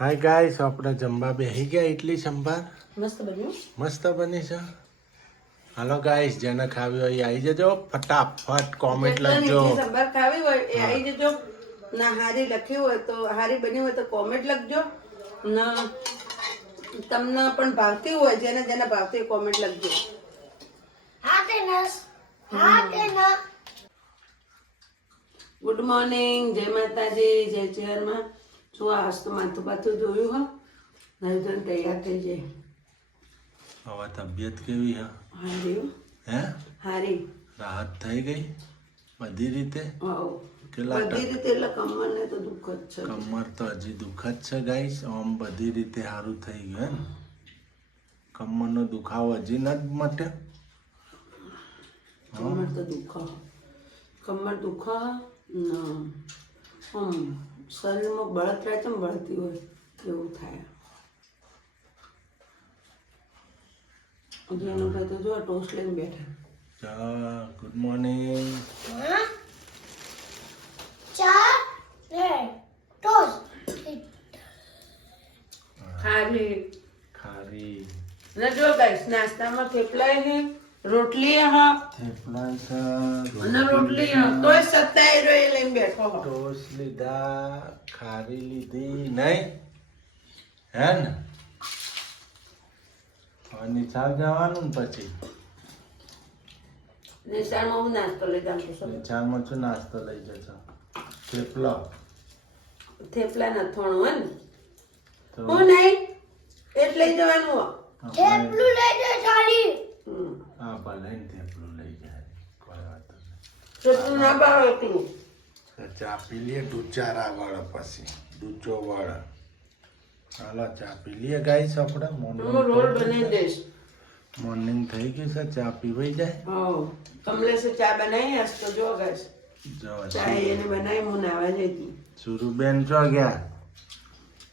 Hi guys, આપણે જમવા બેસી ગયા. ઇડલી સંભાર મસ્ત બન્યું. મસ્ત બની છે. હાલો ગાઈસ, જેને ખાવી હોય એ આવી જજો. ફટાફટ કોમેન્ટ લખજો. ઇડલી સંભાર ખાવી હોય એ આવી જજો. ના હારી લખ્યું હોય તો હારી બની હોય તો કોમેન્ટ લખજો. ના તમને પણ ભાવતી હોય, જેને જેને ભાવતી હોય કોમેન્ટ લખજો. ગુડ મોર્નિંગ, જય માતાજી, જય ચેરમાં. શું આજ તો માથું પાથું જોયું હો, નહીં તો તૈયાર થઈ જાય. હવે તબિયત કેવી હે? હારી હે? હારી રાહત થઈ ગઈ બધી રીતે? કેટલા બધી રીતે એટલે કમરને તો દુઃખ જ છે. કમર તો હજી દુઃખ જ છે ગાઈસ. આમ બધી રીતે સારું થઈ ગયું હે ને? કમરનો દુખાવો હજી નથી મટ્યો. કમર તો દુઃખ, કમર દુઃખ શરીરમાં બળતરા ચમ બળતી હોય એવું થાય. હજી એનું ભાઈ તો જો ટોસ્ટ લઈને બેઠા. ચા ગુડ મોર્નિંગ. ખારી ખારી ને જો ગાઈસ, નાસ્તામાં થેપલા છે, રોટલી હા, થેપલા છે અને રોટલી તોય 27 રોય લઈને બેઠો હો. ટોસ્ટ લીધા, ખારી લીધી નહીં હે ને? હવે નિશાળ જવાનું ને પછી નિશાળમાં હું નાસ્તો લઈ જાઉં છું. નિશાળમાં શું નાસ્તો લઈ જશો? થેપલો થેપલા નથોણું હોય ને તો હું નહીં એટલે લઈ જવાનું હો. થેપલું લઈ જાય ચાલી. હા ભલે ને થેપલું લઈ જાય, કોઈ વાત નહીં. થેપલું ના ભાવે એટલું. ચા પી લઈએ ડુચારા વાળા, પછી ડૂચો વાળા. હાલો ચા પી લઈએ ગાઈસ. આપણે હું રોલ બનાવી દઈશ. મોર્નિંગ થઈ ગયું છે, ચા પીવાઈ જાય. હા, કમલેશે ચા બનાવી આજ તો જો ગાઈસ. જો ચા એને બનાવી હું નાવા જઈ હતી. સુરુબેન જો ગયા.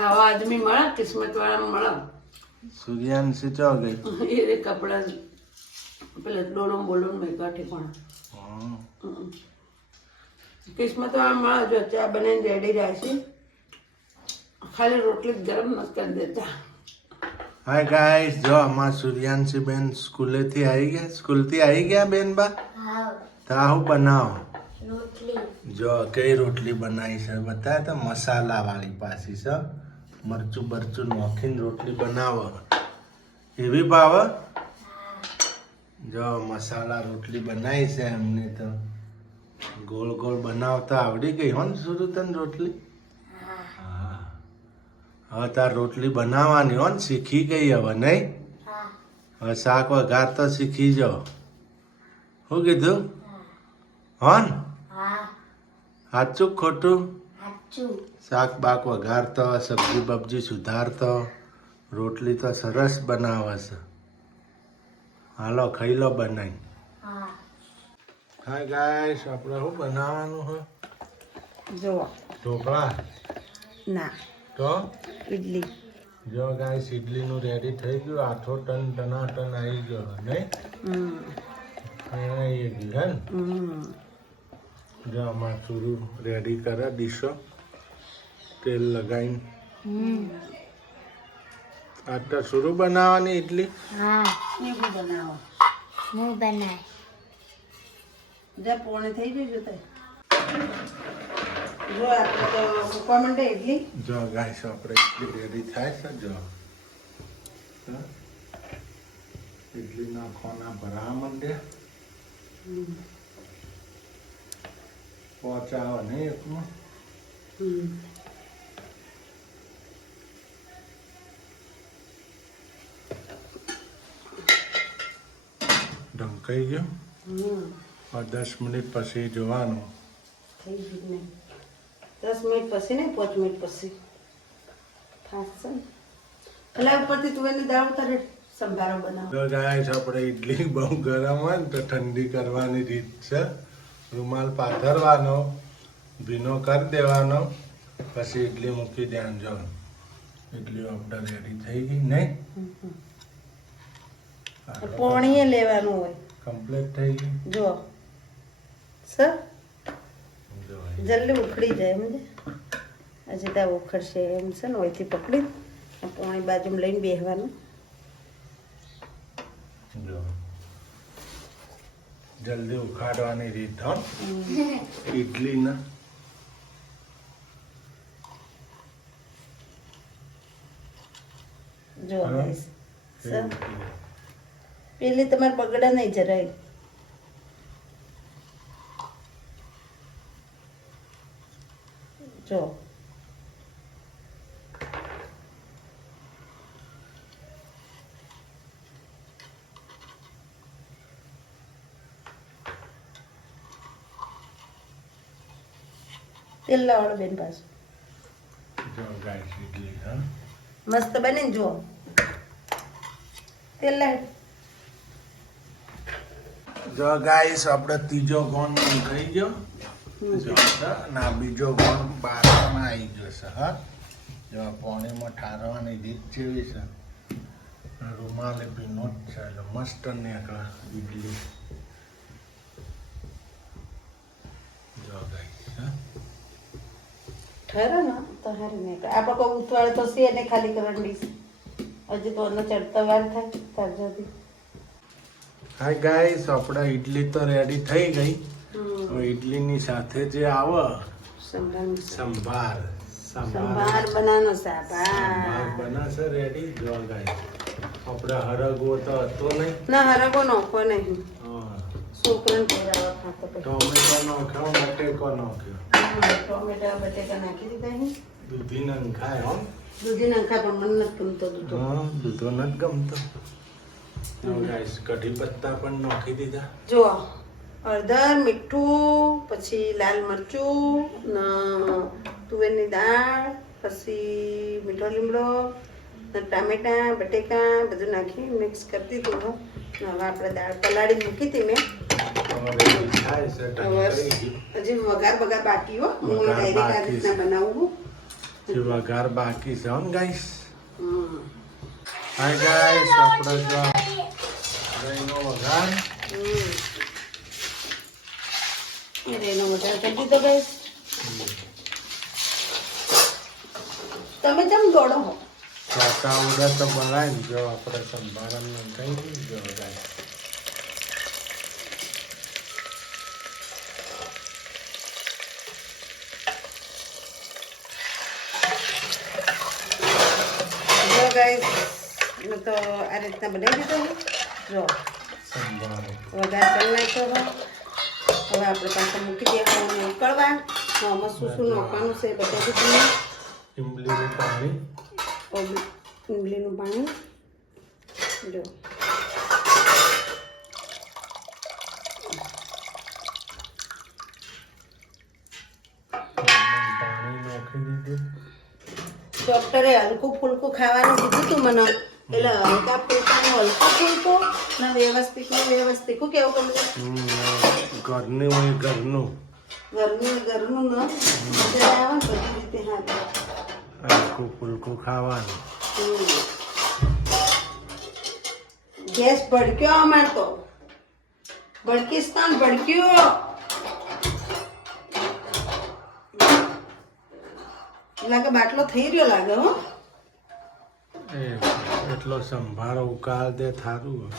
આવો આદમી મળે, કિસ્મત વાળા મળે. સૂર્યાંશી ચો ગઈ. એ કપડા પેલા ડોલો બોલો મેં કાઠી પણ કિસ્મત વાળા મળે. જો ચા બનાવીને રેડી રહ્યા છે, ખાલી રોટલી ગરમ મત કરી દેતા. હાય ગાઈસ, જો અમાર સૂર્યાંશી બેન સ્કૂલેથી આવી ગયા. સ્કૂલથી આવી ગયા બેન બા? તા હું બનાવો? જો કઈ રોટલી બનાવી છે બતાવે તો, મસાલા વાળી પાછી છે. મરચું બરચું નોખીને રોટલી બનાવો એવી ભાવે. જો મસાલા રોટલી બનાવી છે એમને તો. ગોળ ગોળ બનાવતા આવડી ગઈ હો ને સુરુ તને રોટલી? હા, હવે તાર રોટલી બનાવવાની હો ને, શીખી ગઈ હવે નહીં? હવે શાક વઘાર તો શીખી જાઓ. શું કીધું હો ને? સાચું ખોટું? શાક બાક વઘારતો, સબ્જી બબ્જી સુધારતો, રોટલી તો સરસ બનાવે છે. હાલો ખાઈ લો બનાવી. હાય ગાઈસ, આપણે શું બનાવવાનું છે? જો ઢોકળા ના તો ઇડલી. જો ગાઈસ, ઇડલીનું રેડી થઈ ગયું. 8 ટન ટનાટન આવી ગયો નહીં? આવી ગયું હે ને? જો આમાં સુરું રેડી કરે ડીશો, તેલ લગાવીને. આ તો સુરું બનાવવાની ઇડલી. એવું બનાવો. જા પોણે થઈ ગઈ જો તે. જો આપણે તો મૂકવા માંડે ઇડલી. જો ગાઈસ, આપણે ઇડલી રેડી થાય છે. જો ઇડલીના ખોના ભરાવા માંડે. પહોંચાવો નહીં એકમાં. ઢંકાઈ ગયો. 10 મિનિટ પછી જોવાનું. થઈ ગયું ને 10 મિનિટ પછી ને 5 મિનિટ પછી થાશે ને. એટલે ઉપરથી તુવેરની દાળ ઉતારે સંભારો બનાવો. તો ગાઈસ, આપણે ઇડલી બહુ ગરમ હોય ને તો ઠંડી કરવાની રીત છે. રૂમાલ પાથરવાનો, ભીનો કરી દેવાનો, પછી ઇડલી મૂકી દેવાનું. જો ઇડલી આપણે રેડી થઈ ગઈ નહીં? પોણીએ લેવાનું હોય. કમ્પ્લીટ થઈ ગઈ. જો સર જલ્દી ઉખડી જાય સમજે. હજી ત્યાં ઉખડશે એમ છે ને ઓયથી પકડી પોણી બાજુમાં લઈને બેસવાનું. જો જલ્દી ઉખાડવાની રીત હો ઇડલીના. જો guys, પેલી તમારે બગડા નહીં જરાય. જો તેલ લાવવાનું બેન પાછું. જો ગાઈસ ઇડલી હા મસ્ત બને ને જુઓ. તેલ લાવ. જો ગાઈસ આપણે ત્રીજો ગોળ ખાઈ ગયો. જો ના બીજો ગોળ બારમાં આવી ગયો છે હા. જો પાણીમાં ઠારવાની રીત જેવી છે. રૂમાલે બી નોટ છે એટલે મસ્ત નીકળે ઇડલી. જો ગાઈસ હા ઠરે ને તો હારી નીકળે. આપણે કોઈ ઉતવાળે તો છે ને ખાલી કરવાની છે. હજી તો અંદર ચડતા વાર થાય તાર જલ્દી. હાય ગાઈસ આપણે ઇડલી તો રેડી થઈ ગઈ. હવે ઇડલીની સાથે જે આવે સંભાર સંભાર બનાવવાનો છે. સંભાર બનાશે રેડી. જો ગાઈસ આપણે હરગવો તો હતો નહીં. ના હરગો નોખો નહીં. હા છોકરાને પહેરાવા ખાતો પછી. ટોમેટો નાખ્યો બટેકો નાખ્યો. ટોમેટા બટેકા નાખી દીધા અહીં. દૂધી નંખાય હો. દૂધી નાખા પણ મને નથી ગમતો દૂધો. હા દૂધો નથી ગમતો. ગાઈસ કઢી પત્તા પણ નાખી દીધા. જો હળદર મીઠું પછી લાલ મરચું ને તુવેરની દાળ પછી મીઠો લીમડો ને ટામેટા બટેકા બધું નાખી મિક્સ કરી દીધું. હવે આપણે દાળ પલાળી મૂકી હતી મેં. થાય છે ઢંકાઈ ગઈ. હજી વઘાર બાકી હો. હું વઘાર ડાયરેક્ટ આ બાકી રીતના છે. બનાવું. જે વઘાર બાકી છે હો ગાઈસ. હાય ગાઈસ આપણે જો દહીંનો વઘાર. એનો વઘાર કરી દીધો ગાઈસ. તમે કેમ દોડો હો? ચોકા ઉડા તો બનાય ને જો આપણે સંભાળવાનું કઈ જો ગાઈસ. જો ગાઈસ મેં તો આ રીતના બનાવી દીધો છે. જો સંભાળ વઘાર કરી નાખ્યો છે. હવે આપણે પાછા મૂકી દેવાનું ઉકળવા. આમાં શું શું નાખવાનું છે એ બતાવી તમને. ઇમલીનું પાણી. ઇમલીનું પાણી જો પાણી નાખી દીધું. ડોક્ટરે હલકું ફૂલકું ખાવાનું કીધું તું મને. એટલે હલકા ફૂલકાનું હલકું ફૂલકું ને વ્યવસ્થિત શું કેવું તમને? ઘરનું હોય ઘરનું. ઘરનું ન મજા આવે ને બધી રીતે. હા હલકું ફૂલકું ખાવાનું. ગેસ ભડક્યો અમાર તો. ભડકિસ્તાન ભડક્યો. લાગે બાટલો થઈ રહ્યો લાગે હો. એટલો સંભાળો ઉકાળ દે થારું.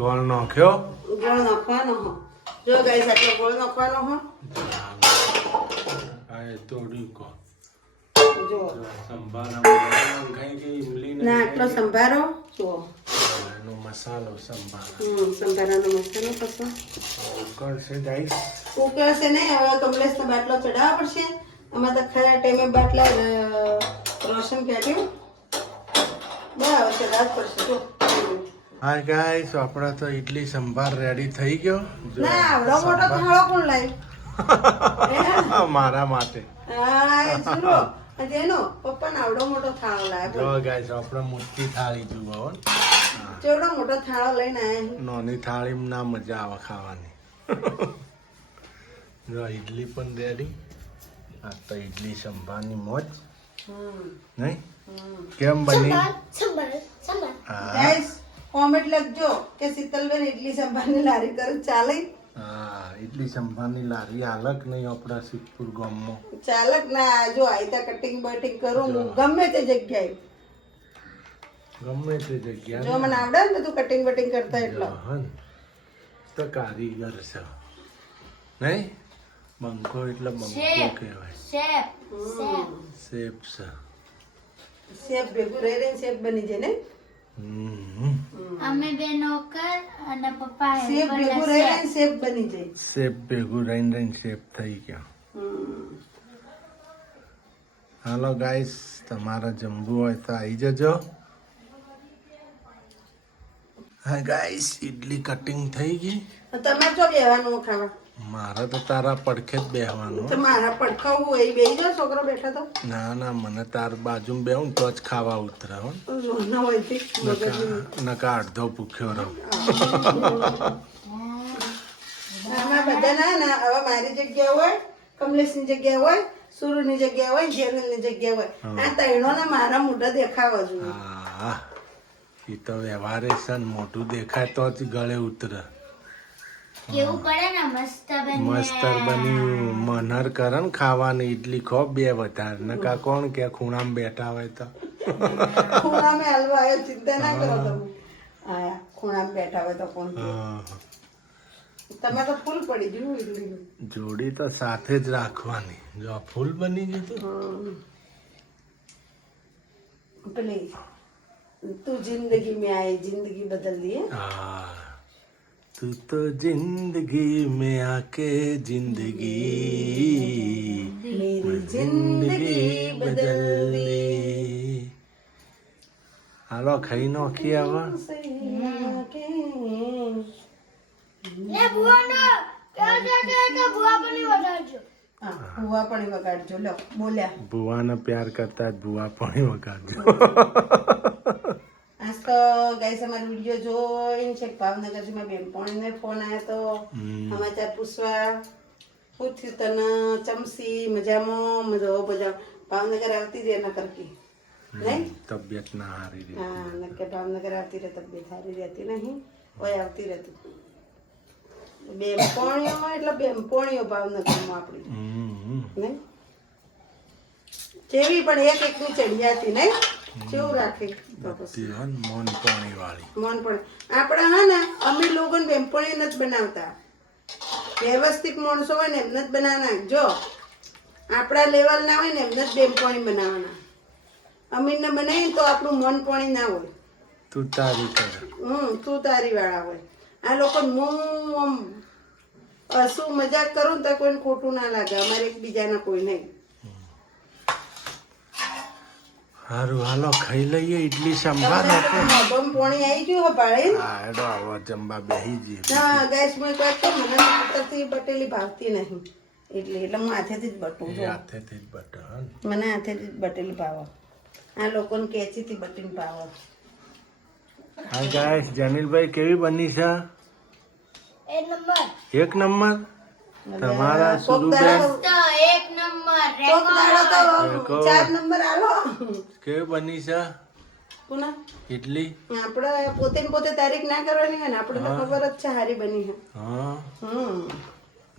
ગોળ નાખ્યો. ગોળ નાખવાનો હો. જો ગાઈસ આટલો ગોળ નાખવાનો હો. આ તોડી કો જો સંભાળા ખાઈ ગઈ ઇમલી ના આટલો સંભારો જો. એનો મસાલો સંભાળા. સંભારાનો મસાલો કશો ઉકળશે ગાઈસ. ઉકળશે નહીં. હવે કમલેશને બાટલો ચડાવવા પડશે. આમાં તો ખરા ટાઈમે બાટલા રોશન કાઢ્યું. બરાબર ચડાવવા પડશે. જો હાય ગાઈસ આપણા તો ઇડલી સંભાર રેડી થઈ ગયો. ના આવડો મોટો થાળો કોણ લાવ્યું? મારા માટે. હા જુઓ એનો પપ્પાને આવડો મોટો થાળો લાવ્યો. જો ગાઈસ આપણે મોટી થાળી જુઓ હો. ચેવડો મોટો થાળો લઈને આવ્યા. નાની થાળીમાં ના મજા આવે ખાવાની. જો ઇડલી પણ રેડી. આ તો ઇડલી સંભારની મોજ નહીં. કેમ બની? હા ગાઈસ કોમેન્ટ લખજો કે શીતલબેન ઇડલી સંભારની લારી કરે ચાલે. હા એટલી સંભાળની લારી હાલક નહીં આપણા સિદ્ધપુર ગામમાં. ચાલક ના જો આઈતા કટિંગ બટિંગ કરું હું ગમે તે જગ્યાએ ગમે તે જગ્યા જો મને આવડે ને બધું કટિંગ બટિંગ કરતા એટલો તો કારીગર છે નહીં. બંકો એટલે બંકો કહેવાય. શેફ છે. શેફ ભેગું રહી રહીને શેફ બની જાય ને. અમે બે નોકર અને પપ્પા શેફ ભેગું રહી રહીને શેફ બની જાય. શેફ ભેગું રહીને રહીને શેફ થઈ ગયા. હાલો ગાઈસ, તમારે જમવું હોય તો આવી જજો. હા ગાઈસ, ઇડલી કટિંગ થઈ ગઈ. તમારે જો બેહવાનું ખાવા? મારે તો તારા પડખે જ બેહવાનું. તો મારા પડખાવું એ બેહી ગયો છોકરો બેઠો તો. ના ના, મને તાર બાજુમાં બેહું ને તો જ ખાવા ઉતરે હો. ના હોય તે નકા અડધો ભૂખ્યો રહું. આમાં બધા ના હવે મારી જગ્યા હોય, કમલેશની જગ્યા હોય, સુરુની જગ્યા હોય, જેનલની જગ્યા હોય, આ ત્રણોને મારા મોઢા દેખાવા જોઈએ. હા, એ તો વ્યવહારે છે ને, મોટું દેખાય તો જ ગળે ઉતરે. કેવું પડે ને મસ્ત મસ્ત બન્યું. મનહર કરે ને ખાવાની ઇડલી ખો બે વધારે. નકા કોણ કે ખૂણામાં બેઠા હોય તો ખૂણામાં હાલવા આવ્યો, ચિંતા ના કરો તમે. આયા ખૂણામાં બેઠા હોય તો કોણ કે? તમે તો ફૂલ પડી ગયું ઇડલી. જોડી તો સાથે જ રાખવાની. જો ફૂલ બની ગયું પેલી તું જિંદગી में आए जिंदगी बदल दी. हाँ, तू तो जिंदगी में आके जिंदगी मेरी जिंदगी बदल दी. હાલો ખાઈ નાખી હવે. ને ભુવાનો કે ભુવા પણ વગાડજો. ભુવા પણ વગાડજો. લો બોલ્યા. ભુવાને પ્યાર કરતા જ ભુવા પણ વગાડજો. આજ તો ગાઈસ અમારો વિડીયો જોઈને છે ભાવનગરથી મારી બેનપણીને ફોન આવ્યો તો સમાચાર પૂછવા. શું થયું તને ચમસી? મજામાં? મજા ભાવનગર આવતી રહે ન કરતી નહીં? તબિયત ના હારી રહી. હા, નક્કી ભાવનગર આવતી રહે, તબિયત સારી રહેતી નહીં, કોઈ આવતી રહેતી. બેનપણીઓ એટલે બેનપણીઓ ભાવનગરમાં આપણી નહીં કેવી પણ એક એકની ચડિયાતી નહીં કેવું રાખે મોન પાણી વાળી. મન પણ આપણા હા ને અમીર લોકો બેનપણી નથી બનાવતા. વ્યવસ્થિત માણસો હોય ને એમને જ બનાવવાના. જો આપણા લેવલ ના હોય ને એમને જ બેનપણી બનાવવાના. અમીરને બનાવીને તો આપણું મન પાણી ના હોય. તું તારી કર. તું તારી વાળા હોય. આ લોકો હું શું મજાક કરું ને તો કોઈને ખોટું ના લાગે. અમારે એકબીજાના કોઈ નહીં. હારું હાલો ખાઈ લઈએ. ઇડલી સંભાળ મોઢામાં પાણી આવી ગયું હો ભાડે. હાડો આવો જમવા બેહી જઈએ. ના ગેસ માં કહે તો મને હાથેથી બટેલી ભાવતી નહીં એટલે હું હાથેથી જ બટું છું. હાથેથી જ બટર. મને હાથેથી જ બટેલી ભાવે. આ લોકોને કેચીથી બટીને ભાવે. હા ગાઈસ, જમીલભાઈ કેવી બની છે? એક નંબર. એક નંબર. તમારા કોક સુરુબેન દાડો તો એક નંબર. કોક દાડો તો રેકો. 4 નંબર આલો. કેવી બની છે પુના ઇડલી? આપણે પોતે ને પોતે તારીખ ના કરવાની હોય ને આપણે તો ખબર જ છે હારી બની છે. હા, હમ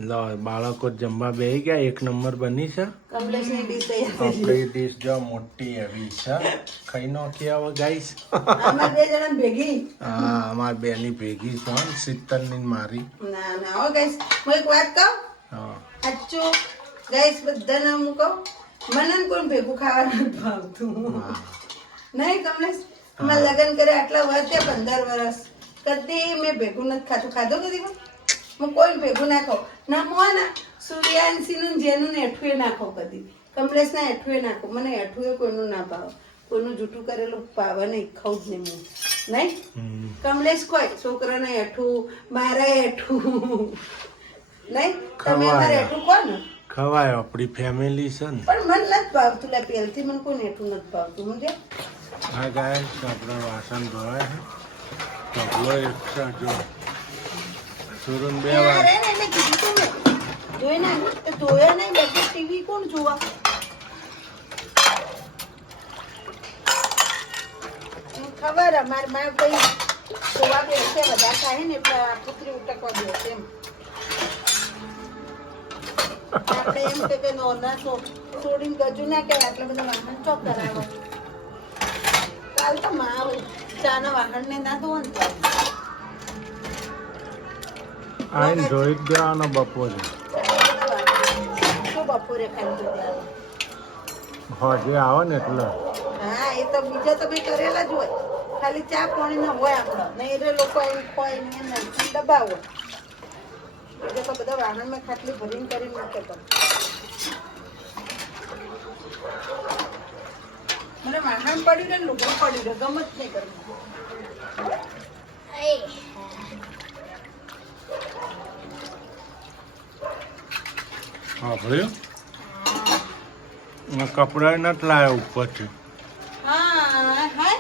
લો બાળકો જમવા બેહી ગયા. એક નંબર બની છે. કમલેશની ડીશ તૈયાર થઈ ગઈ. આપણી ડીશ જો મોટી એવી છે. ખાઈ નાખી હવે ગાઈસ. અમાર 2 જણા ભેગી. હા, અમાર બેની ભેગી છે. 70 ની મારી. ના ના હો ગાઈસ, હું એક વાત કહું. હા, સાચું ગાઈસ, બધાને હું કહું, મને ને કોઈ ભેગું ખાવાનું નથી ભાવતું. નહીં કમલેશ, અમે લગ્ન કરે આટલા વર્ષ થયા, 15 વર્ષ, કદી મેં ભેગું નથી ખાતું. ખાધો કદી હું કોઈ ભેગું ના ખાઉં. ના હું ને સૂર્યાંશીનું જેનું ને એઠું નાખો કદી. કમલેશ ના એઠું નાખો. મને એઠું કોઈનું ના ભાવે. કોઈનું જૂઠું કરેલું ભાવે નહીં, ખાઉં જ નહીં હું. નહીં કમલેશ કોઈ છોકરાને એઠું, મારે એઠું નહીં. તમે અમારે એઠું કહો ને ખવાય. આપણી ફેમિલી છે ને. પણ મને નથી ભાવતું. લે પહેલથી મને કોઈ એઠું નથી ભાવતું. હું જે હા ગાઈસ, આપણા વાસણ ધોવાય છે. ઢગલો એકસ્ટ્રા જો. સુરન 2 વાર. અરે ને મેં કીધું તો મેં જોઈ ના તો ધોયા નહીં. બેઠી ટીવી કોણ જોવા? ખબર અમારે માં કોઈ જોવા બેસે વધારે થાય ને એટલે પુત્રી ઉટકવા બેસે એમ. આપણે એમ કે નોના છોડીને ગજુ ના કહેવાય એટલે બધા વાહન ચોક કરાવે કાલ તો માં ચાના વાહન ને ના ધોવાનું આઈને ધોઈ જ દેવાનો બપોરે શું બપોરે ખાઈ દીધા હોજે આવે ને એટલે હા એ તો બીજા તો ભાઈ કરેલા જ હોય ખાલી ચા પાણી ના હોય આપણો નહીં એ લોકો એમ ખોય ને ડબ્બા હોય એટલે તો બધા વાહનમાં ખાટલી ભરીને કરીને મૂકે તો મને વાહન પડ્યું ને લુગડું પડ્યું છે ગમ જ નહીં કરવું હા ભાઈ કપડા નથી લાવ્યા ઉપરથી હા હા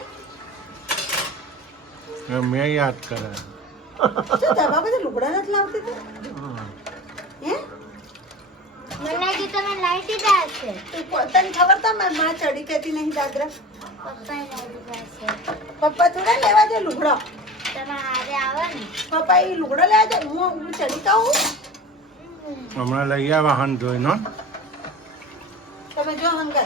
મેં યાદ કરાયા તો દવા બધા લુગડા નથી લાવતી તું હે મને લાગી તમે લાઈ દીધા હશે તું પોતાને ખબર તો મારી માં ચડી કહેતી નહીં દાદરા પપ્પાએ લાઈ દીધા હશે પપ્પા થોડા લેવા દે લુગડો તમે આજે આવો ને પપ્પા એ લુગડો લેવા દે હું ચડી કહું હમણાં લઈ આવ્યા વાહન ધોઈને હો. તમે જો હંગત